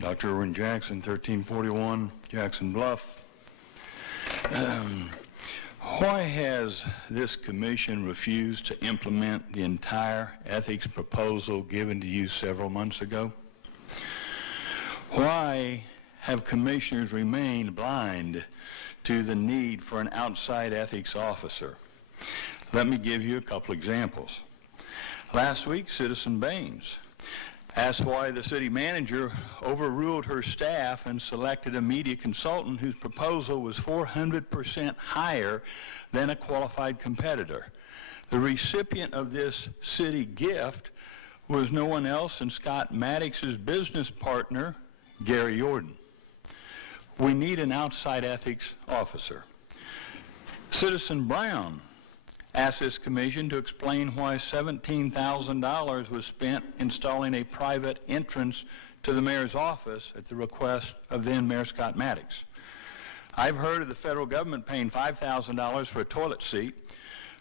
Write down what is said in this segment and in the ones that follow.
Dr. Irwin Jackson, 1341 Jackson Bluff. Why has this commission refused to implement the entire ethics proposal given to you several months ago? Why have commissioners remained blind to the need for an outside ethics officer? Let me give you a couple examples. Last week, Citizen Baines asked why the city manager overruled her staff and selected a media consultant whose proposal was 400% higher than a qualified competitor. The recipient of this city gift was no one else than Scott Maddox's business partner, Gary Jordan. We need an outside ethics officer. Citizen Brown asked this commission to explain why $17,000 was spent installing a private entrance to the mayor's office at the request of then Mayor Scott Maddox. I've heard of the federal government paying $5,000 for a toilet seat,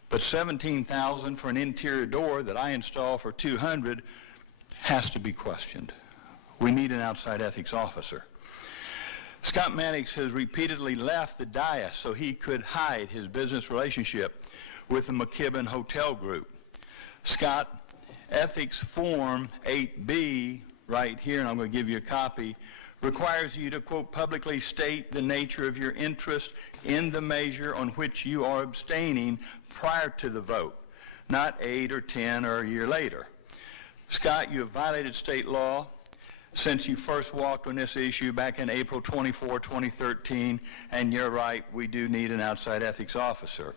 but $17,000 for an interior door that I install for $200 has to be questioned. We need an outside ethics officer. Scott Maddox has repeatedly left the dais so he could hide his business relationship with the McKibben Hotel Group. Scott, Ethics Form 8B, right here, and I'm going to give you a copy, requires you to, quote, publicly state the nature of your interest in the measure on which you are abstaining prior to the vote, not 8 or 10 or a year later. Scott, you have violated state law since you first walked on this issue back in April 24, 2013, and you're right, we do need an outside ethics officer.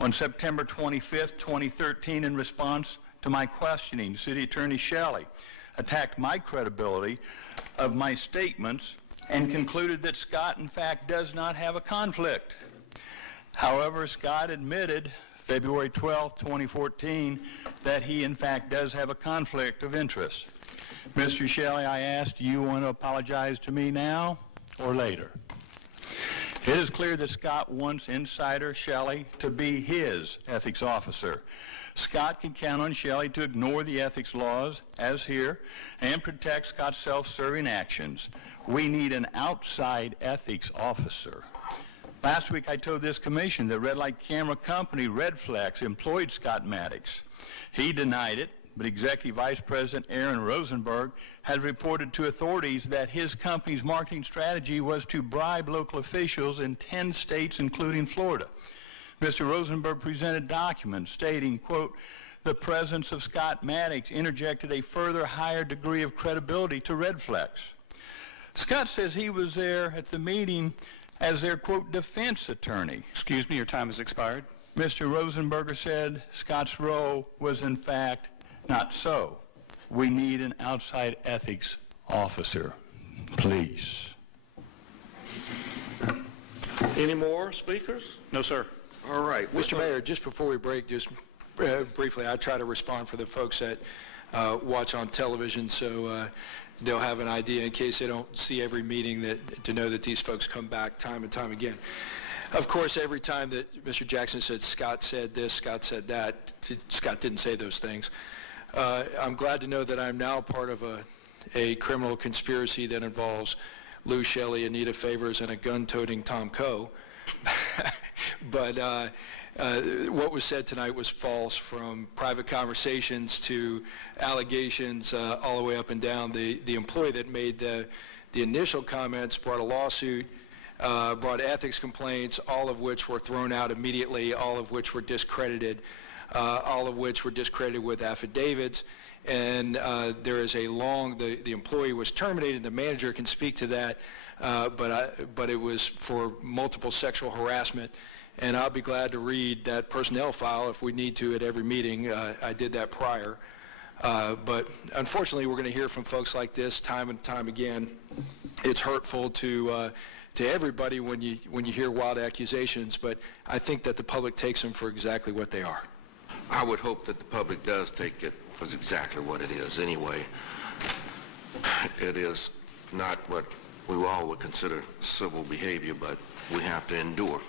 On September 25, 2013, in response to my questioning, City Attorney Shelley attacked my credibility of my statements and concluded that Scott, in fact, does not have a conflict. However, Scott admitted February 12, 2014, that he, in fact, does have a conflict of interest. Mr. Shelley, I asked, do you want to apologize to me now or later? It is clear that Scott wants Insider Shelley to be his ethics officer. Scott can count on Shelley to ignore the ethics laws, as here, and protect Scott's self-serving actions. We need an outside ethics officer. Last week I told this commission that Red Light Camera Company, Redflex, employed Scott Maddox. He denied it, but Executive Vice President Aaron Rosenberg had reported to authorities that his company's marketing strategy was to bribe local officials in 10 states, including Florida. Mr. Rosenberg presented documents stating, quote, the presence of Scott Maddox interjected a further higher degree of credibility to Redflex. Scott says he was there at the meeting as their, quote, defense attorney. Excuse me, your time has expired. Mr. Rosenberger said Scott's role was, in fact, not so. We need an outside ethics officer, please. Any more speakers? No, sir. All right. Mr. Mayor, just before we break, just briefly, I try to respond for the folks that watch on television, so they'll have an idea in case they don't see every meeting to know that these folks come back time and time again. Of course, every time that Mr. Jackson said Scott said this, Scott said that, Scott didn't say those things. I'm glad to know that I'm now part of a criminal conspiracy that involves Lou Shelley, Anita Favors, and a gun-toting Tom Coe. But what was said tonight was false, from private conversations to allegations all the way up and down. The employee that made the initial comments brought a lawsuit, brought ethics complaints, all of which were thrown out immediately, all of which were discredited, all of which were discredited with affidavits. And there is a long, the employee was terminated. The manager can speak to that, but it was for multiple sexual harassment. And I'll be glad to read that personnel file if we need to at every meeting. I did that prior. But unfortunately, we're going to hear from folks like this time and time again. It's hurtful to everybody when you hear wild accusations, but I think that the public takes them for exactly what they are. I would hope that the public does take it for exactly what it is anyway. It is not what we all would consider civil behavior, but we have to endure.